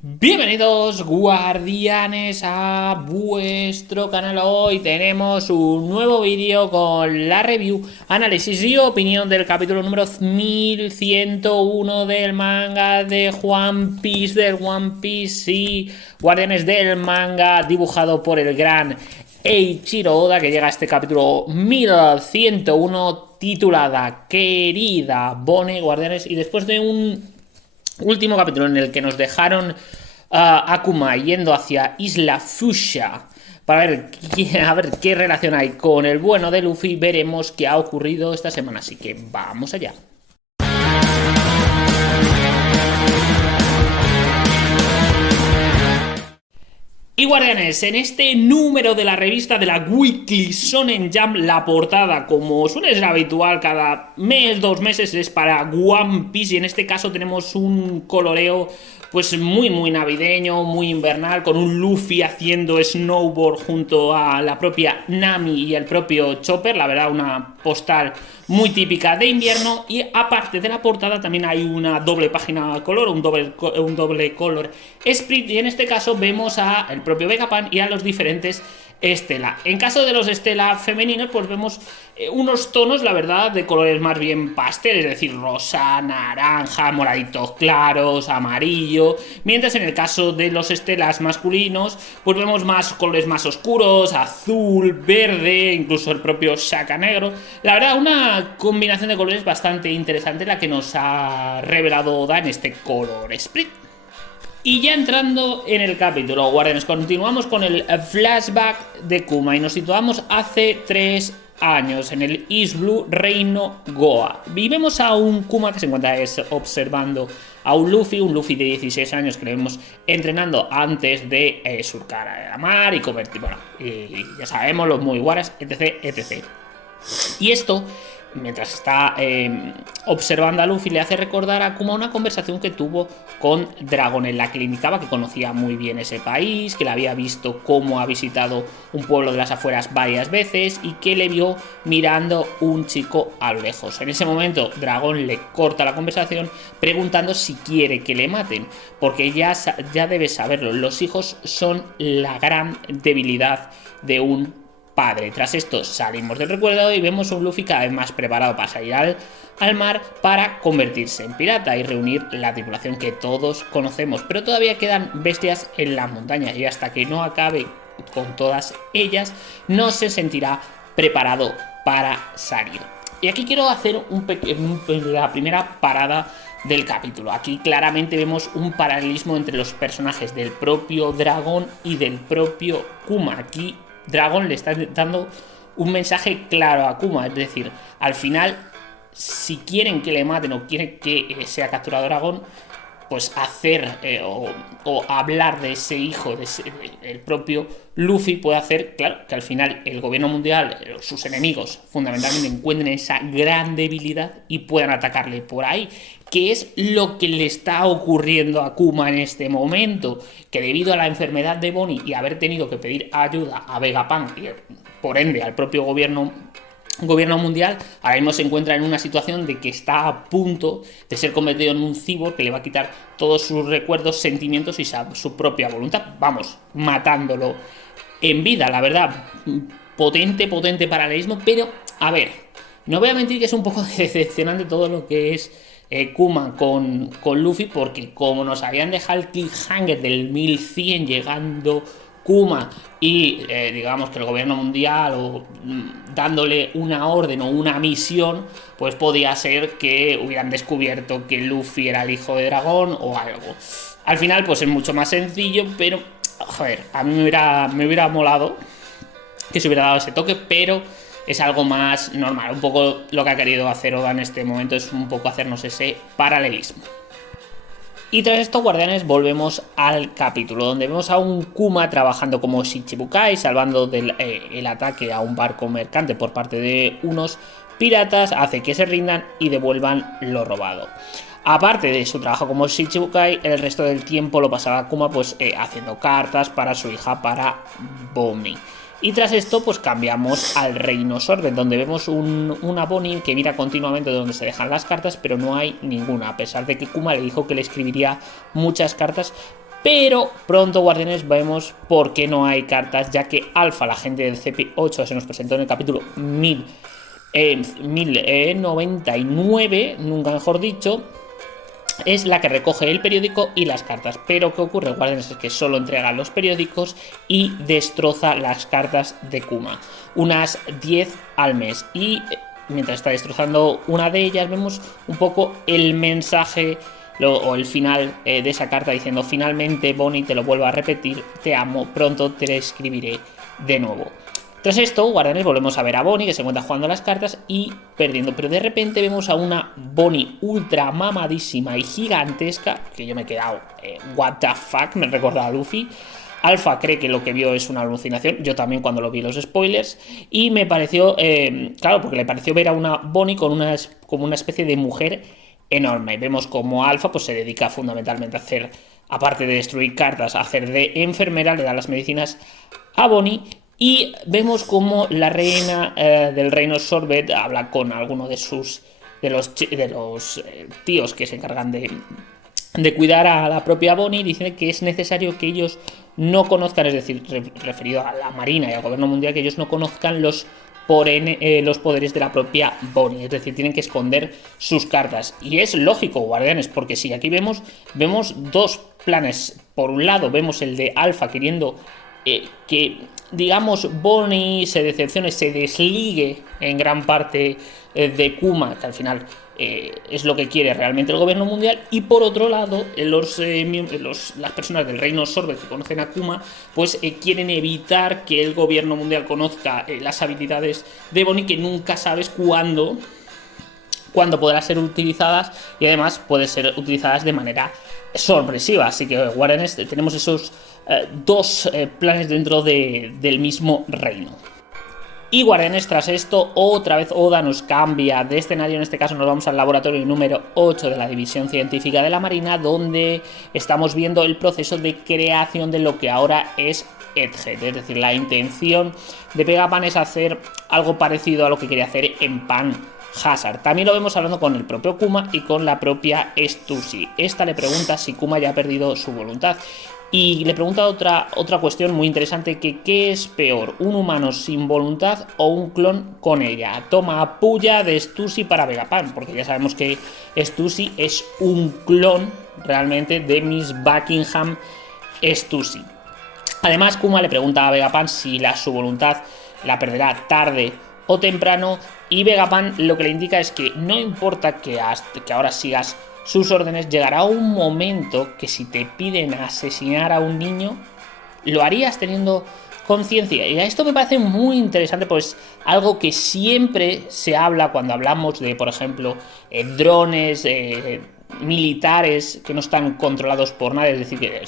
Bienvenidos guardianes a vuestro canal. Hoy tenemos un nuevo vídeo con la review, análisis y opinión del capítulo número 1101 del manga de One Piece y Guardianes del Manga, dibujado por el gran Eiichiro Oda, que llega a este capítulo 1101 titulada Querida Bonnie Guardianes. Y después de un último capítulo en el que nos dejaron Akuma yendo hacia Isla Fuchsia para ver qué relación hay con el bueno de Luffy, veremos qué ha ocurrido esta semana. Así que vamos allá. Y guardianes, en este número de la revista de la Weekly Shonen Jump, la portada, como suele ser habitual cada mes, 2 meses, es para One Piece. Y en este caso tenemos un coloreo pues muy navideño, muy invernal, con un Luffy haciendo snowboard junto a la propia Nami y el propio Chopper. La verdad, una postal muy típica de invierno. Y aparte de la portada también hay una doble página color, un doble color sprint, y en este caso vemos a el propio Vegapunk y a los diferentes Estela. En caso de los Estela femeninos, pues vemos unos tonos, la verdad, de colores más bien pastel, es decir, rosa, naranja, moraditos claros, amarillo. Mientras en el caso de los Estelas masculinos, pues vemos más colores más oscuros, azul, verde, incluso el propio Shaka negro. La verdad, una combinación de colores bastante interesante la que nos ha revelado Oda en este color sprint. Y ya entrando en el capítulo, guardianes, continuamos con el flashback de Kuma y nos situamos hace 3 años en el East Blue Reino Goa. Y vemos a un Kuma que se encuentra observando a un Luffy de 16 años que le vemos entrenando antes de surcar a la mar y convertir, bueno, y ya sabemos, los muy guaras, etc. Y esto, mientras está observando a Luffy, le hace recordar a Kuma una conversación que tuvo con Dragon, en la que le indicaba que conocía muy bien ese país, que le había visto cómo ha visitado un pueblo de las afueras varias veces y que le vio mirando un chico a lo lejos. En ese momento Dragon le corta la conversación preguntando si quiere que le maten, porque ya debe saberlo, los hijos son la gran debilidad de un padre. Tras esto salimos del recuerdo y vemos un Luffy cada vez más preparado para salir al mar para convertirse en pirata y reunir la tripulación que todos conocemos. Pero todavía quedan bestias en las montañas y hasta que no acabe con todas ellas no se sentirá preparado para salir. Y aquí quiero hacer la primera parada del capítulo. Aquí claramente vemos un paralelismo entre los personajes del propio Dragon y del propio Kuma. Aquí Dragon le está dando un mensaje claro a Kuma, es decir, al final, si quieren que le maten o quieren que sea capturado Dragon, pues hacer o hablar de ese hijo del propio Luffy puede hacer, claro, que al final el gobierno mundial, sus enemigos, fundamentalmente encuentren esa gran debilidad y puedan atacarle por ahí. ¿Qué es lo que le está ocurriendo a Kuma en este momento? Que debido a la enfermedad de Bonnie y haber tenido que pedir ayuda a Vegapunk y por ende al propio gobierno mundial, ahora mismo se encuentra en una situación de que está a punto de ser convertido en un cyborg que le va a quitar todos sus recuerdos, sentimientos y su propia voluntad, vamos, matándolo en vida. La verdad, potente paralelismo, pero a ver, no voy a mentir que es un poco decepcionante todo lo que es Kuma con Luffy, porque como nos habían dejado el cliffhanger del 1100 llegando Kuma y digamos que el gobierno mundial o dándole una orden o una misión, pues podía ser que hubieran descubierto que Luffy era el hijo de dragón o algo. Al final pues es mucho más sencillo, pero joder, a mí me hubiera molado que se hubiera dado ese toque, pero es algo más normal. Un poco lo que ha querido hacer Oda en este momento es un poco hacernos ese paralelismo. Y tras esto, guardianes, volvemos al capítulo, donde vemos a un Kuma trabajando como Shichibukai, salvando el ataque a un barco mercante por parte de unos piratas, hace que se rindan y devuelvan lo robado. Aparte de su trabajo como Shichibukai, el resto del tiempo lo pasaba Kuma pues haciendo cartas para su hija, para Bonnie. Y tras esto, pues cambiamos al Reino Sorbet, donde vemos una Bonnie que mira continuamente de donde se dejan las cartas, pero no hay ninguna, a pesar de que Kuma le dijo que le escribiría muchas cartas, Pero pronto, guardianes, vemos por qué no hay cartas, ya que Alpha, la gente del CP8, se nos presentó en el capítulo 1099, nunca mejor dicho, es la que recoge el periódico y las cartas. Pero ¿qué ocurre, guardianes? Es que solo entrega los periódicos y destroza las cartas de Kuma, unas 10 al mes. Y mientras está destrozando una de ellas, vemos un poco el mensaje o el final de esa carta diciendo: finalmente, Bonnie, te lo vuelvo a repetir, te amo, pronto te escribiré de nuevo. Tras esto, guardianes, volvemos a ver a Bonnie, que se encuentra jugando las cartas y perdiendo, pero de repente vemos a una Bonnie ultra mamadísima y gigantesca, que yo me he quedado, what the fuck, me recordaba a Luffy. Alpha cree que lo que vio es una alucinación, yo también cuando lo vi los spoilers, y me pareció, claro, porque le pareció ver a una Bonnie como una especie de mujer enorme. Vemos como Alpha pues se dedica fundamentalmente a hacer, aparte de destruir cartas, a hacer de enfermera, le da las medicinas a Bonnie. Y vemos como la reina del reino Sorbet habla con alguno de los tíos que se encargan de cuidar a la propia Bonnie. Dice que es necesario que ellos no conozcan, es decir, referido a la marina y al gobierno mundial, que ellos no conozcan los poderes de la propia Bonnie, es decir, tienen que esconder sus cartas. Y es lógico, guardianes, porque si aquí vemos dos planes. Por un lado vemos el de Alpha queriendo que, digamos, Bonnie se decepcione, se desligue en gran parte de Kuma, que al final es lo que quiere realmente el gobierno mundial. Y por otro lado, las personas del reino Sorbet que conocen a Kuma, pues quieren evitar que el gobierno mundial conozca las habilidades de Bonnie, que nunca sabes cuándo podrán ser utilizadas, y además pueden ser utilizadas de manera sorpresiva. Así que, guardianes, tenemos esos dos planes dentro del mismo reino. Y, guardianes, tras esto, otra vez Oda nos cambia de escenario. En este caso nos vamos al laboratorio número 8 de la División Científica de la Marina, donde estamos viendo el proceso de creación de lo que ahora es Egghead. Es decir, la intención de Vegapunk es hacer algo parecido a lo que quería hacer en Pan Hazard. También lo vemos hablando con el propio Kuma y con la propia Stussy. Esta le pregunta si Kuma ya ha perdido su voluntad. Y le pregunta otra cuestión muy interesante, que ¿qué es peor? ¿Un humano sin voluntad o un clon con ella? Toma puya de Stussy para Vegapunk, porque ya sabemos que Stussy es un clon realmente de Miss Buckingham Stussy. Además, Kuma le pregunta a Vegapunk si su voluntad la perderá tarde o temprano, y Vegapunk lo que le indica es que no importa que ahora sigas sus órdenes, llegará un momento que si te piden asesinar a un niño, lo harías teniendo conciencia. Y esto me parece muy interesante, pues algo que siempre se habla cuando hablamos de, por ejemplo, drones militares que no están controlados por nadie, es decir, que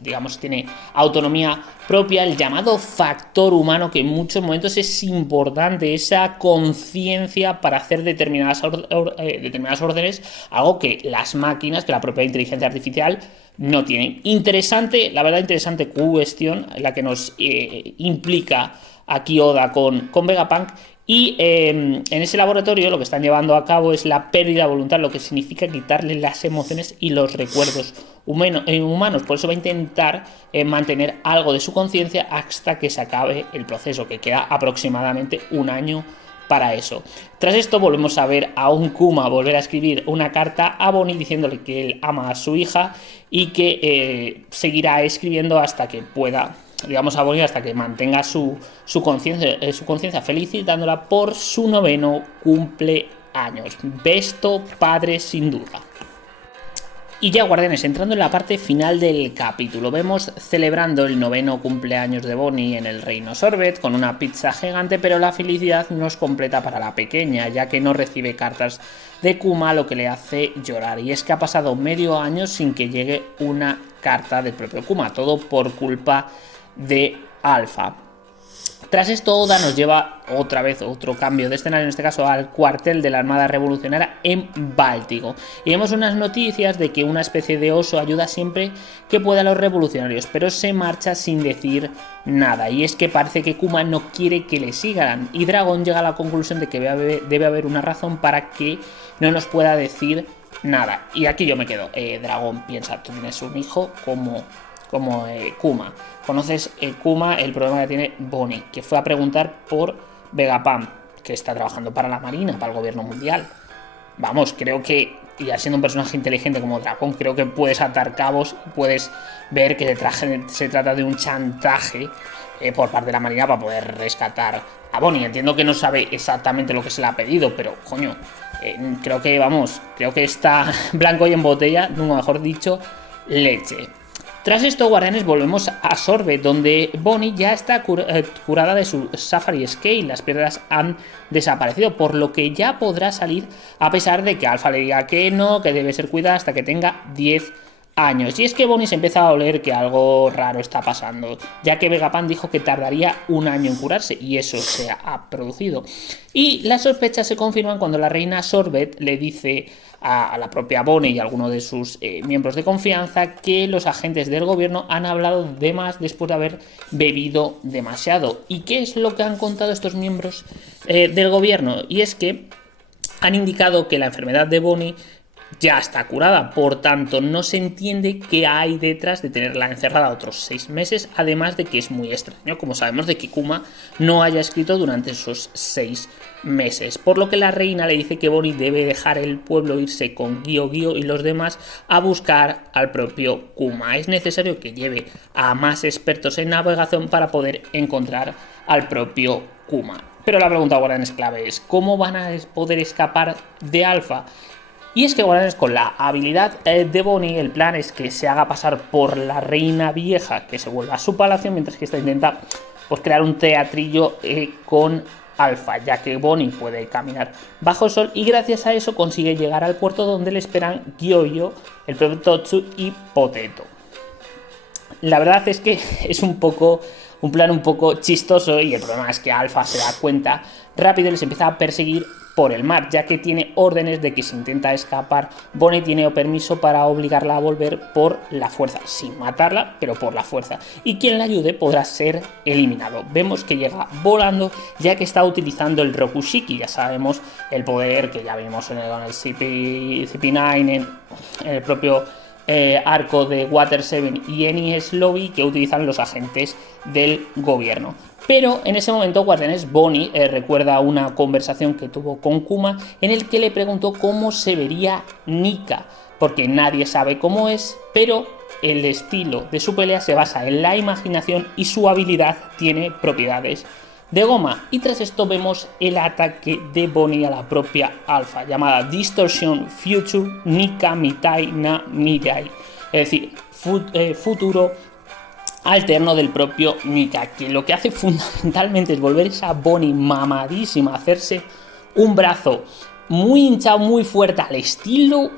digamos tiene autonomía propia, el llamado factor humano, que en muchos momentos es importante, esa conciencia para hacer determinadas órdenes, algo que las máquinas, que la propia inteligencia artificial no tienen. Interesante, la verdad, interesante cuestión la que nos implica aquí Oda con Vegapunk. Y en ese laboratorio lo que están llevando a cabo es la pérdida de voluntad, lo que significa quitarle las emociones y los recuerdos humanos. Por eso va a intentar mantener algo de su conciencia hasta que se acabe el proceso, que queda aproximadamente un año para eso. Tras esto volvemos a ver a un Kuma volver a escribir una carta a Bonnie diciéndole que él ama a su hija y que seguirá escribiendo hasta que pueda, digamos, a Bonnie, hasta que mantenga su conciencia, felicitándola por su 9º cumpleaños. Besto padre, sin duda. Y ya, guardianes, entrando en la parte final del capítulo, vemos celebrando el 9º cumpleaños de Bonnie en el reino Sorbet con una pizza gigante, pero la felicidad no es completa para la pequeña, ya que no recibe cartas de Kuma, lo que le hace llorar. Y es que ha pasado medio año sin que llegue una carta del propio Kuma, todo por culpa de Alpha. Tras esto, Oda nos lleva otra vez otro cambio de escenario, en este caso al cuartel de la Armada Revolucionaria en Báltico. Y vemos unas noticias de que una especie de oso ayuda siempre que pueda a los revolucionarios, pero se marcha sin decir nada. Y es que parece que Kuma no quiere que le sigan, y Dragon llega a la conclusión de que debe haber una razón para que no nos pueda decir nada. Y aquí yo me quedo. Dragón, piensa, tú tienes un hijo como Kuma. Conoces Kuma, el problema que tiene Bonnie, que fue a preguntar por Vegapunk, que está trabajando para la Marina, para el gobierno mundial. Vamos, creo que, ya siendo un personaje inteligente como Dragón, creo que puedes atar cabos, puedes ver que se trata de un chantaje por parte de la Marina para poder rescatar a Bonnie. Entiendo que no sabe exactamente lo que se le ha pedido, pero coño, creo que está blanco y en botella, nunca mejor dicho, leche. Tras esto, Guardianes, volvemos a Sorbet, donde Bonnie ya está curada de su Safari Scale. Las piedras han desaparecido, por lo que ya podrá salir, a pesar de que Alpha le diga que no, que debe ser cuidada hasta que tenga 10 años. Y es que Bonnie se empieza a oler que algo raro está pasando, ya que Vegapunk dijo que tardaría un año en curarse, y eso se ha producido. Y las sospechas se confirman cuando la reina Sorbet le dice a la propia Bonnie y a algunos de sus miembros de confianza que los agentes del gobierno han hablado de más después de haber bebido demasiado. ¿Y qué es lo que han contado estos miembros del gobierno? Y es que han indicado que la enfermedad de Bonnie ya está curada, por tanto no se entiende qué hay detrás de tenerla encerrada otros 6 meses, además de que es muy extraño, como sabemos, de que Kuma no haya escrito durante esos 6 meses, por lo que la reina le dice que Bonnie debe dejar el pueblo, irse con Gyo y los demás a buscar al propio Kuma. Es necesario que lleve a más expertos en navegación para poder encontrar al propio Kuma. Pero la pregunta ahora en clave es, ¿cómo van a poder escapar de Alpha? Y es que Guardianes, con la habilidad de Bonnie, el plan es que se haga pasar por la reina vieja, que se vuelva a su palacio, mientras que esta intenta pues crear un teatrillo con Alpha, ya que Bonnie puede caminar bajo el sol, y gracias a eso consigue llegar al puerto donde le esperan Gyoyo, el propio Totsu y Potato. La verdad es que es un plan un poco chistoso, y el problema es que Alpha se da cuenta rápido y les empieza a perseguir por el mar, ya que tiene órdenes de que si intenta escapar, Bonnie tiene permiso para obligarla a volver por la fuerza, sin matarla, pero por la fuerza, y quien la ayude podrá ser eliminado. Vemos que llega volando, ya que está utilizando el Rokushiki, ya sabemos el poder que ya vimos con el CP9, en el propio arco de Water 7 y Enies Lobby, que utilizan los agentes del gobierno. Pero en ese momento, Guardianes, Bonnie recuerda una conversación que tuvo con Kuma, en el que le preguntó cómo se vería Nika, porque nadie sabe cómo es, pero el estilo de su pelea se basa en la imaginación y su habilidad tiene propiedades de goma. Y tras esto vemos el ataque de Bonnie a la propia Alpha, llamada Distortion Future Nika Mitai na Mirai, es decir, futuro alterno del propio Nika, que lo que hace fundamentalmente es volver esa Bonnie mamadísima, hacerse un brazo muy hinchado, muy fuerte, al estilo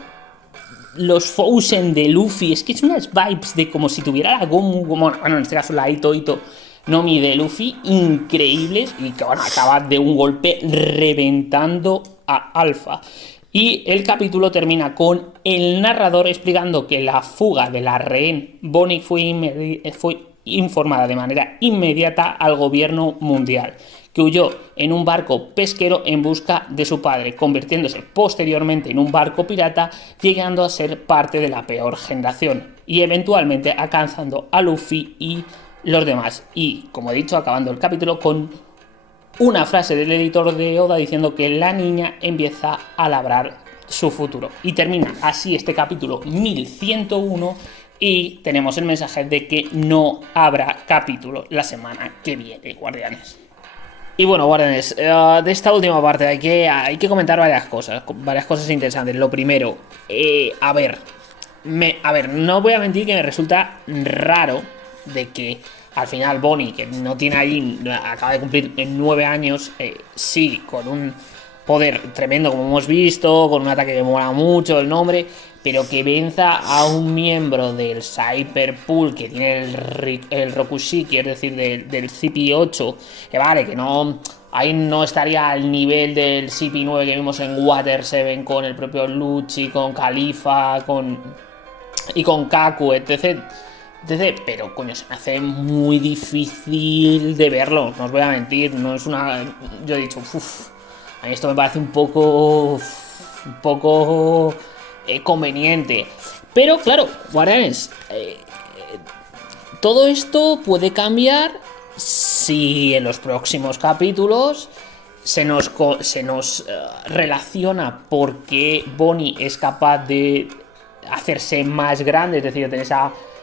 los Fousen de Luffy. Es que es unas vibes de como si tuviera la Gomu, bueno, en este caso la Ito Nomi de Luffy, increíbles, y que bueno, acaba de un golpe reventando a Alpha. Y el capítulo termina con el narrador explicando que la fuga de la rehén Bonnie fue informada de manera inmediata al gobierno mundial, que huyó en un barco pesquero en busca de su padre, convirtiéndose posteriormente en un barco pirata, llegando a ser parte de la peor generación y eventualmente alcanzando a Luffy y los demás. Y, como he dicho, acabando el capítulo con una frase del editor de Oda diciendo que la niña empieza a labrar su futuro. Y termina así este capítulo 1101, y tenemos el mensaje de que no habrá capítulo la semana que viene, Guardianes. Y bueno, Guardianes, de esta última parte hay que comentar varias cosas interesantes. Lo primero, a ver, no voy a mentir que me resulta raro de que al final Bonnie, que no tiene ahí, acaba de cumplir 9 años, sí, con un poder tremendo como hemos visto, con un ataque que mola mucho el nombre, pero que venza a un miembro del Cyberpool que tiene el Rokushiki, es decir, del CP8, que vale, que no, ahí no estaría al nivel del CP9 que vimos en Water 7 con el propio Lucci, con Khalifa, y con Kaku, etc. Pero coño, se me hace muy difícil de verlo, no os voy a mentir, no es una... Yo he dicho, a mí esto me parece un poco conveniente. Pero claro, guardianes, todo esto puede cambiar si en los próximos capítulos se nos relaciona porque Bonnie es capaz de hacerse más grande, es decir, tener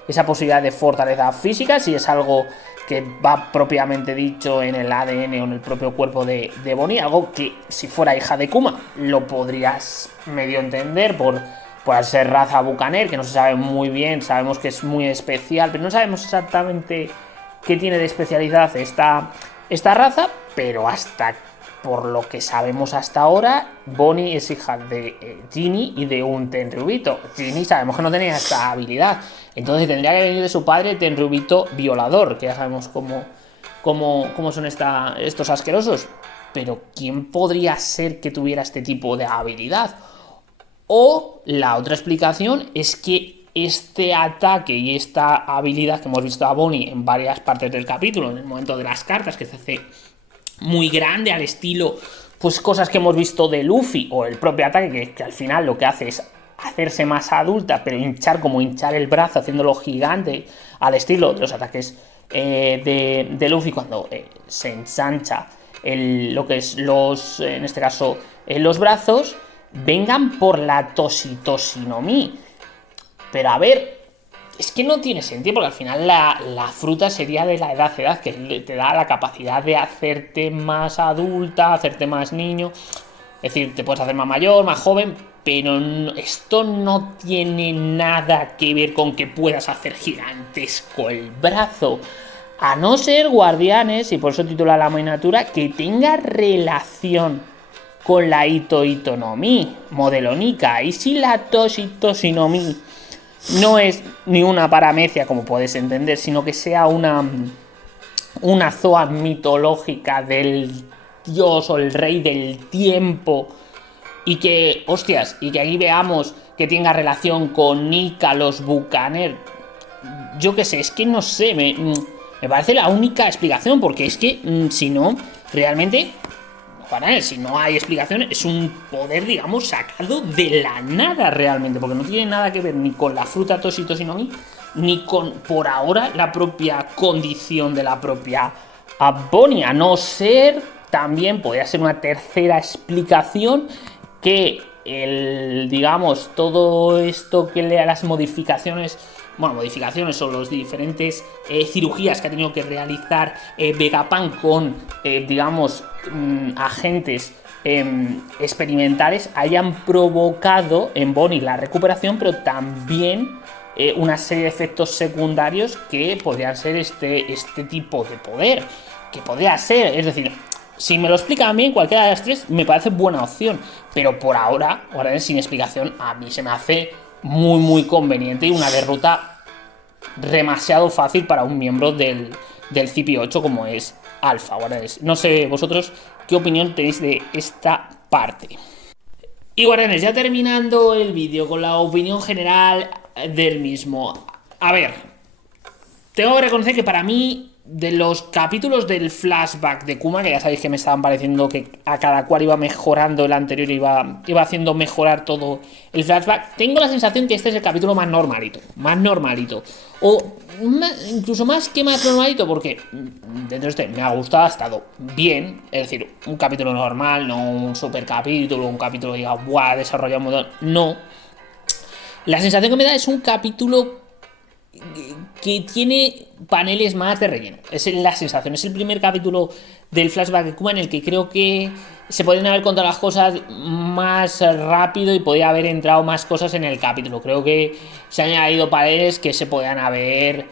esa posibilidad de fortaleza física, si es algo que va propiamente dicho en el ADN o en el propio cuerpo de Bonnie, algo que si fuera hija de Kuma lo podrías medio entender por ser raza bucaner, que no se sabe muy bien, sabemos que es muy especial, pero no sabemos exactamente qué tiene de especialidad esta raza, pero hasta por lo que sabemos hasta ahora, Bonnie es hija de Ginny y de un Tenryubito. Ginny sabemos que no tenía esta habilidad, entonces tendría que venir de su padre Tenryubito violador, que ya sabemos cómo son estos asquerosos. Pero ¿quién podría ser que tuviera este tipo de habilidad? O la otra explicación es que este ataque y esta habilidad que hemos visto a Bonnie en varias partes del capítulo, en el momento de las cartas, que se hace muy grande al estilo, pues cosas que hemos visto de Luffy, o el propio ataque que al final lo que hace es hacerse más adulta, pero hinchar el brazo, haciéndolo gigante, al estilo de los ataques de Luffy cuando se ensancha lo que es en este caso, los brazos, vengan por la Toshi no Mi. Pero a ver, es que no tiene sentido, porque al final la fruta sería de la edad que te da la capacidad de hacerte más adulta, hacerte más niño. Es decir, te puedes hacer más mayor, más joven, pero esto no tiene nada que ver con que puedas hacer gigantesco el brazo. A no ser, guardianes, y por eso titula la miniatura, que tenga relación con la Ito no Mi, modelo Nika. Y si la Toshi no Mi no es ni una paramecia, como puedes entender, sino que sea una zoa mitológica del dios o el rey del tiempo, y que, hostias, y que aquí veamos que tenga relación con Nika, los Bucaner, yo qué sé, es que no sé, me parece la única explicación, porque es que si no, realmente, para él, si no hay explicación, es un poder, digamos, sacado de la nada realmente, porque no tiene nada que ver ni con la fruta Toshi no Mi, ni con, por ahora, la propia condición de la propia Bonnie, a no ser, también podría ser una tercera explicación, que digamos, todo esto que lea las modificaciones o los diferentes cirugías que ha tenido que realizar Vegapunk con, digamos, agentes experimentales, hayan provocado en Bonnie la recuperación, pero también una serie de efectos secundarios que podrían ser este tipo de poder, que podría ser, es decir, si me lo explican bien, cualquiera de las tres me parece buena opción, pero por ahora sin explicación, a mí se me hace muy muy conveniente y una derrota demasiado fácil para un miembro del CP8 como es Alpha. Guardianes, no sé vosotros qué opinión tenéis de esta parte. Y guardianes, ya terminando el vídeo con la opinión general del mismo. A ver, tengo que reconocer que para mí, de los capítulos del flashback de Kuma, que ya sabéis que me estaban pareciendo que a cada cual iba mejorando el anterior, iba haciendo mejorar todo el flashback, tengo la sensación que este es el capítulo más normalito, o incluso más normalito, porque dentro de este me ha gustado, ha estado bien, es decir, un capítulo normal, no un super capítulo, un capítulo que diga, ¡buah!, desarrollado un montón, no. La sensación que me da es un capítulo que tiene paneles más de relleno. Es la sensación. Es el primer capítulo del flashback de Kuma en el que creo que se podrían haber contado las cosas más rápido y podía haber entrado más cosas en el capítulo. Creo que se han añadido paneles que se podían haber...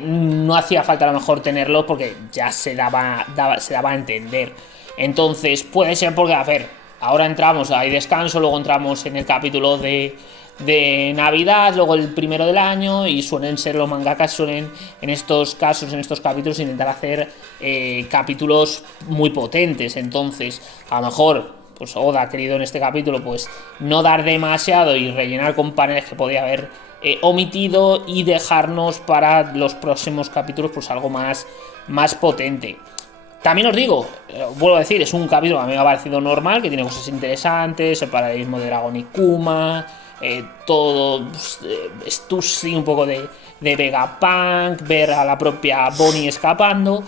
no hacía falta a lo mejor tenerlos porque ya se daba a entender. Entonces puede ser porque, a ver, ahora entramos, hay descanso, luego entramos en el capítulo de Navidad, luego el primero del año, y suelen ser los mangakas, suelen en estos casos, en estos capítulos, intentar hacer capítulos muy potentes. Entonces a lo mejor pues Oda ha querido en este capítulo pues no dar demasiado y rellenar con paneles que podía haber omitido, y dejarnos para los próximos capítulos pues algo más potente. También os digo, vuelvo a decir, es un capítulo que a mí me ha parecido normal, que tiene cosas interesantes, el paralelismo de Dragon y Kuma, todo Stussy, un poco de Vegapunk, ver a la propia Bonnie escapando.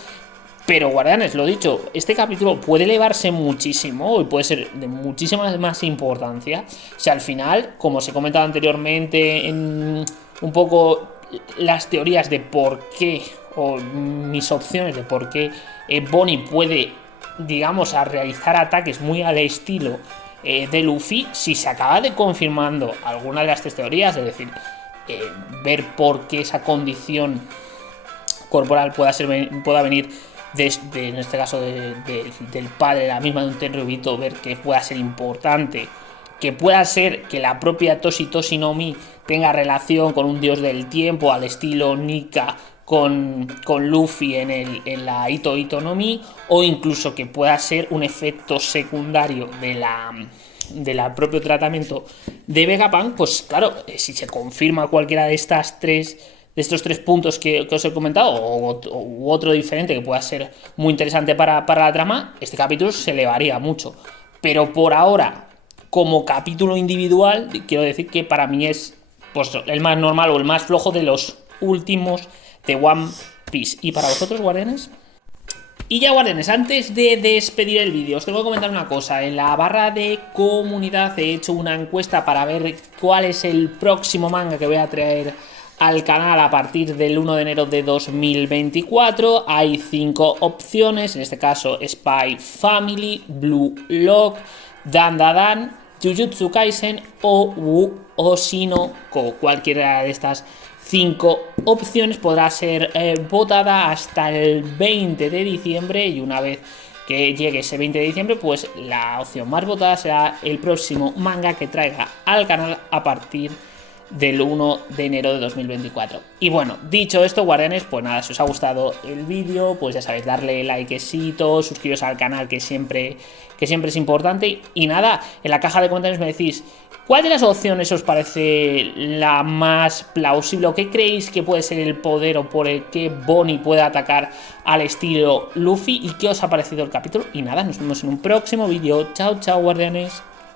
Pero guardianes, lo dicho, este capítulo puede elevarse muchísimo y puede ser de muchísima más importancia. O sea, al final, como os he comentado anteriormente en un poco las teorías de por qué, o mis opciones de por qué Bonnie puede, digamos, a realizar ataques muy al estilo de Luffy, si se acaba de confirmando alguna de las tres teorías, es decir, ver por qué esa condición corporal pueda venir en este caso del padre, la misma de un Tenryubito, ver que pueda ser importante, que pueda ser que la propia Toshi no Mi tenga relación con un dios del tiempo al estilo Nika con Luffy en la Ito no Mi, o incluso que pueda ser un efecto secundario del propio tratamiento de Vegapunk. Pues claro, si se confirma cualquiera de estos tres puntos que os he comentado, u otro diferente que pueda ser muy interesante para la trama, este capítulo se elevaría mucho. Pero por ahora, como capítulo individual, quiero decir que para mí es pues el más normal o el más flojo de los últimos de One Piece. ¿Y para vosotros, guardianes? Y ya, guardianes, antes de despedir el vídeo, os tengo que comentar una cosa. En la barra de comunidad he hecho una encuesta para ver cuál es el próximo manga que voy a traer al canal a partir del 1 de enero de 2024. Hay 5 opciones, en este caso Spy Family, Blue Lock, Dan Da Dan, Jujutsu Kaisen o Wu Oshinoko. Cualquiera de estas 5 opciones podrá ser votada hasta el 20 de diciembre y una vez que llegue ese 20 de diciembre, pues la opción más votada será el próximo manga que traiga al canal a partir del 1 de enero de 2024. Y bueno, dicho esto, guardianes, pues nada, si os ha gustado el vídeo, pues ya sabéis, darle likecito, suscribiros al canal, que siempre es importante. Y nada, en la caja de comentarios me decís cuál de las opciones os parece la más plausible, o qué creéis que puede ser el poder o por el que Bonnie puede atacar al estilo Luffy, y qué os ha parecido el capítulo. Y nada, nos vemos en un próximo vídeo. Chao, chao, guardianes.